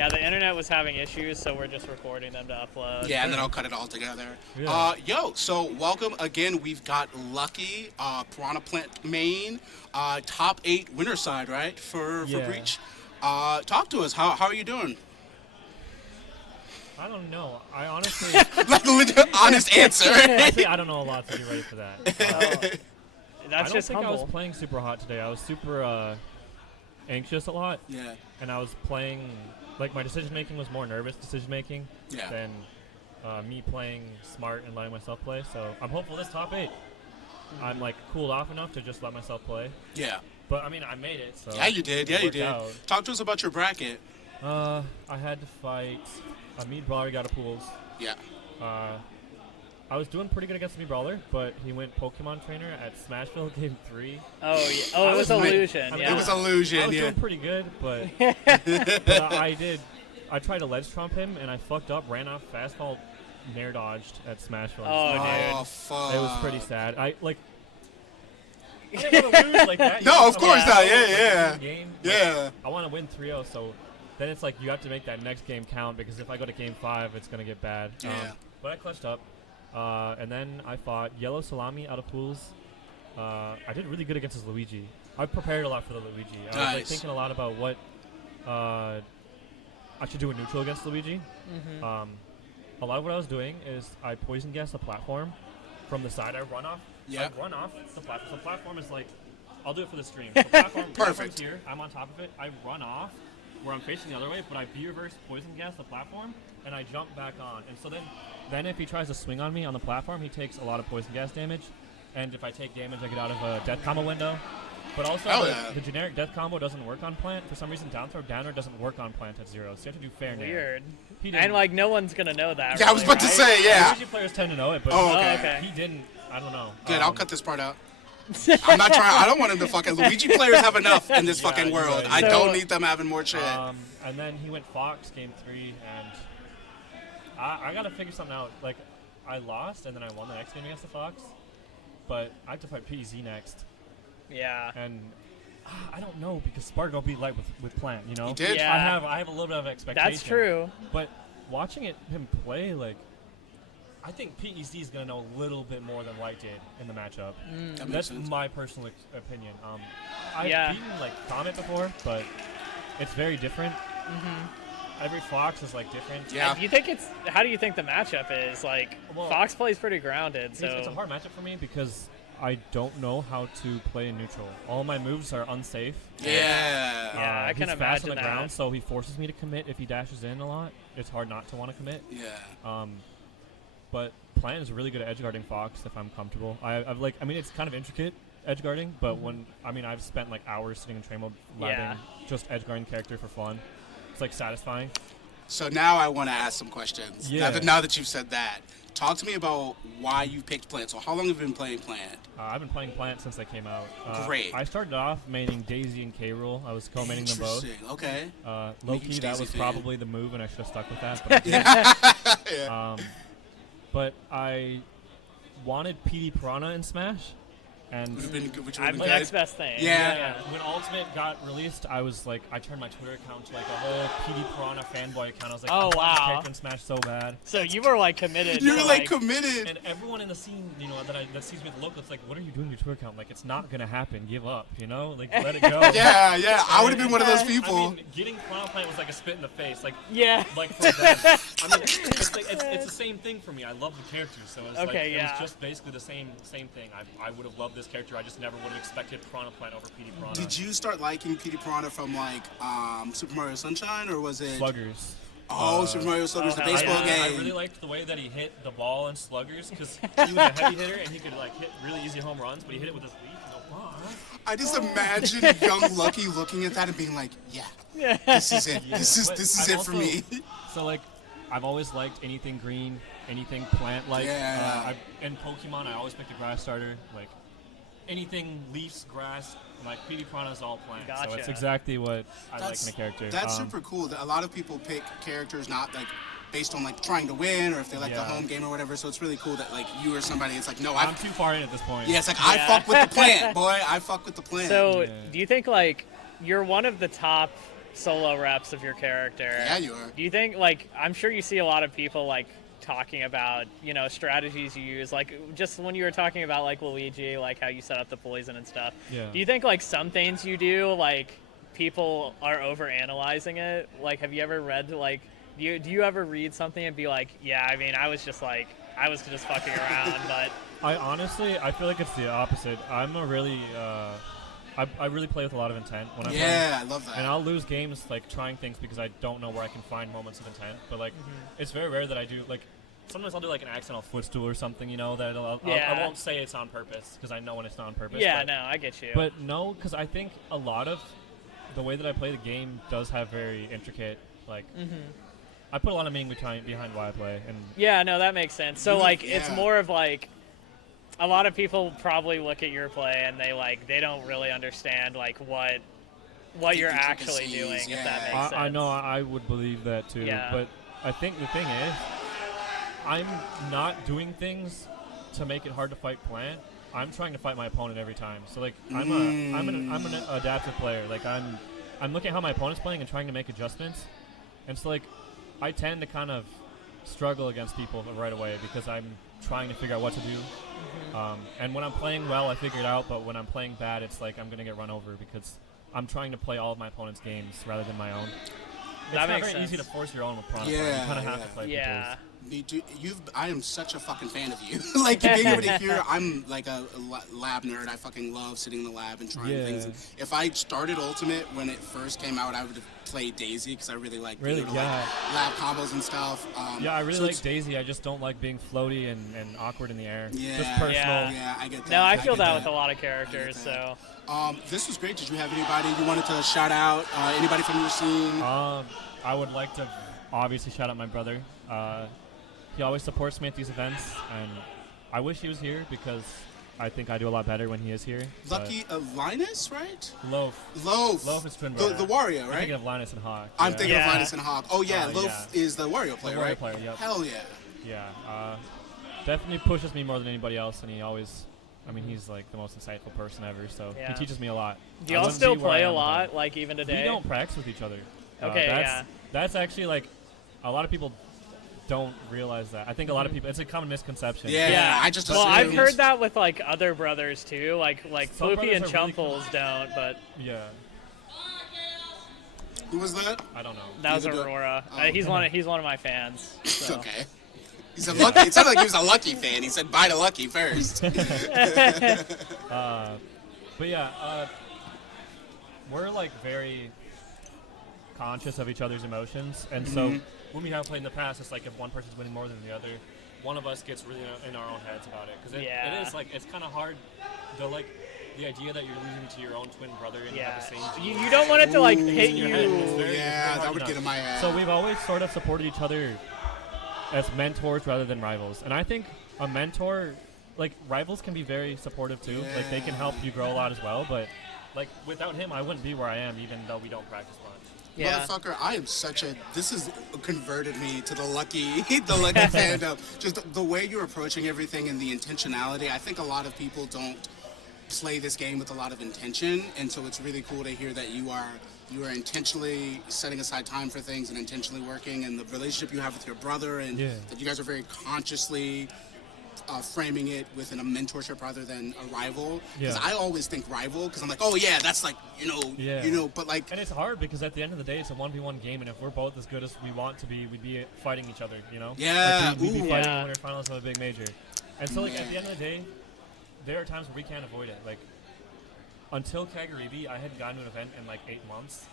Yeah, the internet was having issues, so we're just recording them to upload. Yeah, and then I'll cut it all together. Yeah. So welcome again. We've got Lucky, Piranha Plant main, top 8 winner side, right, for Breach. Talk to us. How are you doing? I don't know. I honestly... Like a legit honest answer. Honestly, I don't know a lot to be ready for that. That's just I humble. was playing super hot today. I was super anxious a lot. Yeah. And I was playing... Like, my decision-making was more nervous decision-making than me playing smart and letting myself play. So I'm hopeful this top 8. I'm, like, cooled off enough to just let myself play. Yeah. But, I mean, I made it, so... Yeah, you did. Yeah, you did. Out. Talk to us about your bracket. I had to fight a Mead Brawler, got a Pools. Yeah. I was doing pretty good against the Mead Brawler, but he went Pokemon Trainer at Smashville Game 3. Oh, yeah. Oh, it was Illusion. It was Illusion, I was doing pretty good, but, I tried to ledge trump him, and I fucked up, ran off fastball, nair dodged at Smashville. Oh, dude. Fuck. It was pretty sad. I didn't want to lose like that. No, of course not. Yeah. Game. Yeah. I want to win 3-0, so then it's like you have to make that next game count, because if I go to Game 5, it's going to get bad. Yeah. But I clutched up. And then I fought Yellow Salami out of Pools. I did really good against his Luigi. I prepared a lot for the Luigi. I was like, thinking a lot about what I should do in neutral against Luigi. A lot of what I was doing is I poison gas the platform from the side. I run off. Yeah. I run off the platform. So the platform is like, I'll do it for the stream. So platform's Perfect. Here. I'm on top of it. I run off where I'm facing the other way, but I B-reverse poison gas the platform, and I jump back on. And so then if he tries to swing on me on the platform, he takes a lot of poison gas damage. And if I take damage, I get out of a death combo window. But also, the generic death combo doesn't work on plant. For some reason, down throw downer doesn't work on plant at 0. So you have to do fair nair. Weird. And, like, no one's going to know that. Yeah, I was about to say, yeah. Luigi players tend to know it, but okay. He didn't. I don't know. Good, I'll cut this part out. I'm not trying. I don't want him to fucking... Luigi players have enough in this fucking world. Right. I don't need them having more shit. And then he went Fox Game 3, and I got to figure something out. Like, I lost, and then I won the next game against the Fox, but I have to fight PEZ next. Yeah. And I don't know, because Spargo beat Light with Plant, you know? He did? Yeah. I have a little bit of expectation. That's true. But watching him play, like, I think PEZ is going to know a little bit more than Light did in the matchup. That's my personal opinion. I've beaten, like, Comet before, but it's very different. Every Fox is, like, different. Yeah. How do you think the matchup is? Like, Fox plays pretty grounded, so... It's a hard matchup for me because I don't know how to play in neutral. All my moves are unsafe. Yeah, I can he's imagine fast on the that. ground, so he forces me to commit if he dashes in a lot. It's hard not to want to commit. Yeah. But Plan is really good at edgeguarding Fox if I'm comfortable. It's kind of intricate edgeguarding, but I've spent like hours sitting in train mode labbing just edgeguarding character for fun. It's like satisfying. So now I want to ask some questions. Yeah. Now that you've said that, talk to me about why you picked Plant. So how long have you been playing Plant? I've been playing Plant since they came out. Great. I started off maining Daisy and K-Rool. I was co-maining them both. Okay. Low-key, that was fan. probably the move, and I should have stuck with that. But I didn't. But I wanted PD Piranha in Smash. And the next best thing. Yeah. When Ultimate got released, I was like, I turned my Twitter account to like a whole PD Piranha fanboy account. I was like, oh wow, in Smash so bad. So you were like committed. You were like committed. And everyone in the scene, you know, that sees me at the local, it's like, what are you doing with your Twitter account? Like, it's not gonna happen. Give up, you know? Like, let it go. Yeah. I would have been one of those people. I mean, getting Piranha Plant was like a spit in the face. Like, like for them. I mean, it's the same thing for me. I love the characters, so it's it was just basically the same thing. I would have loved this character. I just never would have expected Piranha Plant over PD Piranha. Did you start liking PD Piranha from like Super Mario Sunshine, or was it Sluggers? Oh, Super Mario Sluggers, the baseball game. I really liked the way that he hit the ball in Sluggers because he was a heavy hitter and he could like hit really easy home runs, but he hit it with his leaf. I just imagine young Lucky looking at that and being like, "Yeah, this is it. This is it for me." So like, I've always liked anything green, anything plant-like. In Pokemon, I always pick the grass starter. Like anything leaves, grass. Like PD Piranha is all plant. Gotcha. So it's exactly what I like in a character. That's super cool. A lot of people pick characters not like based on like trying to win or if they like the home game or whatever. So it's really cool that like you or somebody. It's like no, I'm too far in at this point. Yeah, it's like I fuck with the plant, boy. I fuck with the plant. So do you think like you're one of the top solo reps of your character. Yeah, you are. Do you think, like, I'm sure you see a lot of people, like, talking about, you know, strategies you use, like, just when you were talking about, like, Luigi, like, how you set up the poison and stuff. Yeah. Do you think, like, some things you do, like, people are over-analyzing it? Like, have you ever read, like, do you ever read something and be like, yeah, I mean, I was just fucking around, but... I feel like it's the opposite. I'm a really, I really play with a lot of intent when I play. Yeah, I love that. And I'll lose games, like, trying things because I don't know where I can find moments of intent. But, like, it's very rare that I do, like, sometimes I'll do, like, an accidental footstool or something, you know, that I won't say it's on purpose because I know when it's not on purpose. Yeah, but, no, I get you. But no, because I think a lot of the way that I play the game does have very intricate, like, I put a lot of meaning behind why I play. And yeah, no, that makes sense. So, like, Yeah. it's more of, like, a lot of people probably look at your play and they don't really understand, like, what you're actually doing, if that makes sense. I know I would believe that too. Yeah. But I think the thing is, I'm not doing things to make it hard to fight plant. I'm trying to fight my opponent every time. So, like, I'm an adaptive player. Like, I'm looking at how my opponent's playing and trying to make adjustments. And so, like, I tend to kind of struggle against people right away because I'm trying to figure out what to do. And when I'm playing well, I figure it out. But when I'm playing bad, it's like I'm going to get run over because I'm trying to play all of my opponent's games rather than my own. It's That not makes very easy sense. to force your own with Piranha. Yeah, You kind of have yeah. to play Yeah. Me too. I am such a fucking fan of you. Like, being able to hear, I'm like a lab nerd. I fucking love sitting in the lab and trying Yeah. things. And if I started Ultimate when it first came out, I would have played Daisy because I really like Really? like, Yeah. lab combos and stuff. Yeah, I really so like it's- Daisy. I just don't like being floaty and awkward in the air. Yeah, Just personal. Yeah, I get that. No, I feel get that with a lot of characters, I so... get This was great. Did you have anybody you wanted to shout out? Anybody from your scene? I would like to obviously shout out my brother. He always supports me at these events, and I wish he was here because I think I do a lot better when he is here. Lucky Linus, right? Loaf. Loaf is twin The brother. Wario, I'm right? thinking of Linus and Hawk. I'm yeah. thinking of Yeah. Linus and Hawk. Oh, yeah, Loaf yeah. is the Wario player, Wario right? player, yep. Hell yeah. Yeah. Definitely pushes me more than anybody else, and he always... I mean, he's like the most insightful person ever, so Yeah. he teaches me a lot. Do I y'all wouldn't still be where I play a am without lot, him. like, even today? We don't practice with each other. Okay, yeah. That's actually, like, a lot of people don't realize that. I think a lot of people, it's a common misconception. Yeah. I just Well, I've assumed- heard that with, like, other brothers, too. Like Some Floopy and brothers are really Chumples don't, but Yeah. Who was that? I don't know. that was Neither do- Aurora. Oh. He's one of my fans. So. Okay. He said Lucky. It sounded like he was a Lucky fan. He said bye to Lucky first. But yeah, we're like very conscious of each other's emotions, and so when we have played in the past, it's like if one person's winning more than the other, one of us gets really in our own heads about it because it is like it's kind of hard. The idea that you're losing to your own twin brother and you Yeah. have the same You don't want it to, like, hit in your head. It's you. very Yeah, hard that would to get in my head. So we've always sort of supported each other as mentors rather than rivals. And I think a mentor, like, rivals can be very supportive too. Like, they can help you grow a lot as well. But, like, without him, I wouldn't be where I am, even though we don't practice much. Yeah. Motherfucker, I am such a. This has converted me to the Lucky fandom. Just the way you're approaching everything and the intentionality. I think a lot of people don't play this game with a lot of intention, and so it's really cool to hear that you are intentionally setting aside time for things and intentionally working, and the relationship you have with your brother, and that you guys are very consciously framing it within a mentorship rather than a rival. Because I always think rival, because I'm like, oh yeah, that's like but like. And it's hard because at the end of the day, it's a 1v1 game, and if we're both as good as we want to be, we'd be fighting each other, you know? Yeah, Like we'd be ooh. fighting Yeah. in winter finals of a big major. And so, like, at the end of the day, there are times where we can't avoid it. Like, until Kagaribi, I hadn't gotten to an event in like 8 months,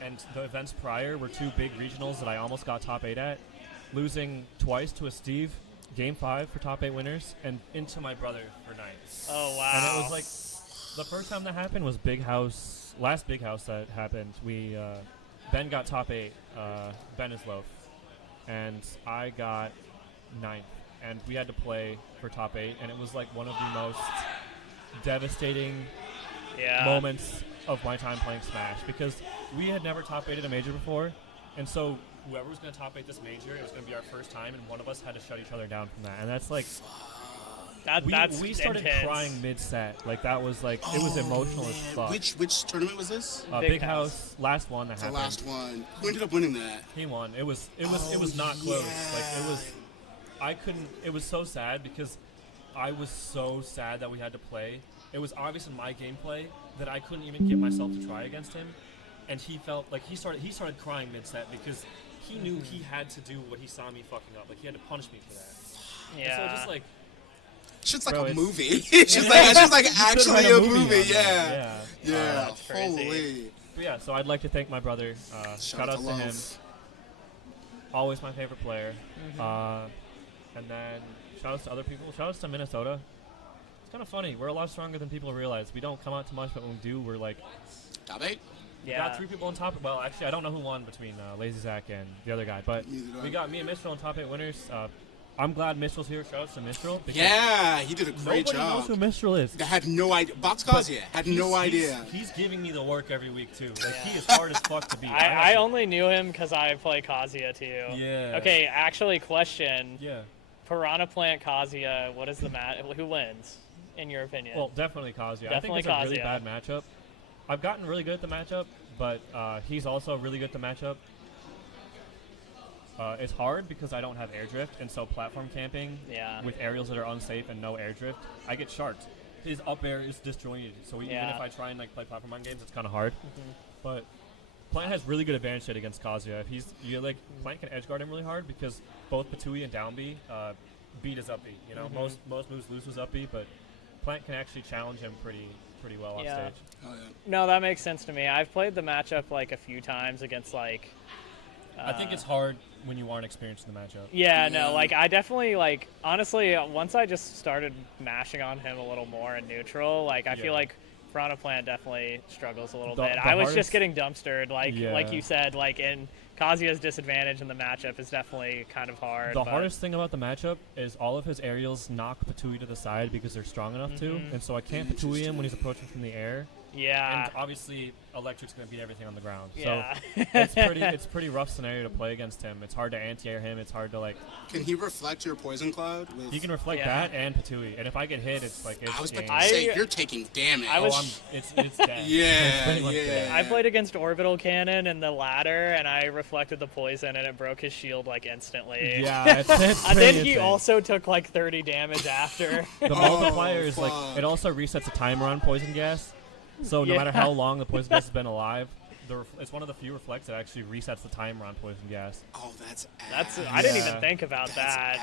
and the events prior were 2 big regionals that I almost got top 8 at, losing twice to a Steve, game 5 for top 8 winners, and into my brother for 9. Oh, wow. And it was like, the first time that happened was last Big House that happened. We, Ben got top 8, Ben is Loaf, and I got 9th, and we had to play for top 8, and it was like one of the most devastating moments of my time playing Smash, because we had never top 8'd a major before, and so whoever was going to top 8 this major, it was going to be our first time, and one of us had to shut each other down from that, and that's like, That's we started intense. crying mid-set. Like that was like it was emotional as fuck. Which tournament was this? Big House, last one that The happened. last one. Who ended up winning that? He won. It was not close. Like it was. I couldn't. It was so sad because I was so sad that we had to play. It was obvious in my gameplay that I couldn't even get myself to try against him, and he felt like he started crying mid-set because he knew he had to do what he saw me fucking up. Like he had to punish me for that. Yeah. And so just like. Shit's like Bro, a movie. It's just like actually a movie. on Yeah. that. Yeah. That's crazy. Holy. But yeah, so I'd like to thank my brother. Shout out to him. Love. Always my favorite player. And then shout outs to other people. Shout outs to Minnesota. It's kind of funny. We're a lot stronger than people realize. We don't come out too much, but when we do, we're like. Top 8? We got 3 people on top. Well, actually, I don't know who won between Lazy Zach and the other guy, but we got me and Mistral on top 8 winners. I'm glad Mistral's here. Shout outs to Mistral. Yeah, he did a great nobody job. knows who Mistral is. I had no idea. Box Kazuya had no idea. He's giving me the work every week, too. Like, he is hard as fuck to beat. I only knew him because I play Kazuya too. Yeah. Okay, actually, question. Yeah. Piranha Plant Kazuya, what is the match? Who wins, in your opinion? Well, definitely Kazuya. I Definitely think it's a really Kazuya. bad matchup. I've gotten really good at the matchup, but he's also really good at the matchup. It's hard because I don't have air drift, and so platform camping with aerials that are unsafe and no air drift, I get sharked. His up air is disjointed, so even if I try and like play platform on games, it's kind of hard. But Plant has really good advantage set against Kazuya. If Plant can edge guard him really hard because both Patui and down B beat his up B. You know, most moves lose his up B, but Plant can actually challenge him pretty well off stage. Oh, yeah. No, that makes sense to me. I've played the matchup like a few times against like. I think it's hard when you aren't experienced in the matchup. Yeah, no, like I definitely like honestly once I just started mashing on him a little more in neutral, like I feel like Piranha Plant definitely struggles a little bit. I was just getting dumpstered, like you said, like in Kazuya's disadvantage in the matchup is definitely kind of hard. The hardest thing about the matchup is all of his aerials knock Patui to the side because they're strong enough to, and so I can't Patui him when he's approaching from the air. Yeah. And obviously, Electric's going to beat everything on the ground. Yeah. So it's pretty rough scenario to play against him. It's hard to anti-air him. It's hard to like. Can he reflect your poison cloud? He can reflect that and Patui. And if I get hit, it's like it's. I was about game. to say you're taking damage. It's dead. Yeah. I played against Orbital Cannon and the ladder, and I reflected the poison, and it broke his shield like instantly. Yeah, it's and then he insane. also took like 30 damage after. The multiplier is like it also resets a timer on poison gas. So no matter how long the poison gas has been alive, it's one of the few reflects that actually resets the timer on poison gas. Oh, that's ass. I didn't even think about That's that.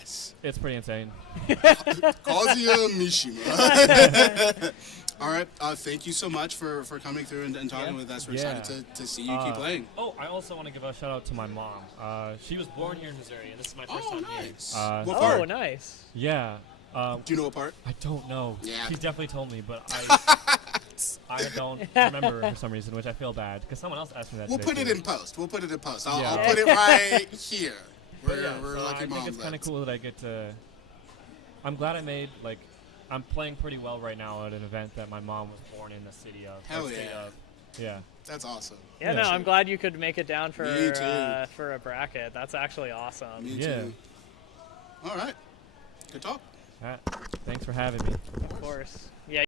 ass. It's pretty insane. Kazuya Mishima. All right. Thank you so much for coming through and talking with us. We're excited to see you keep playing. Oh, I also want to give a shout out to my mom. She was born here in Missouri, and this is my first time nice. here. What part? Oh, nice. Yeah. Do you know what part? I don't know. Yeah. She definitely told me, but I don't remember for some reason, which I feel bad because someone else asked me that. We'll today put it too. in post. I'll put Yeah. it right here. We're So lucky I mom. think it's kind of cool that I get to. I'm glad I made I'm playing pretty well right now at an event that my mom was born in the city of. Hell state yeah. of. Yeah. That's awesome. Yeah, no, I'm glad you could make it down for Me too. for a bracket. That's actually awesome. Me Yeah. too. All right. Good talk. Thanks for having me. Of course. Yeah.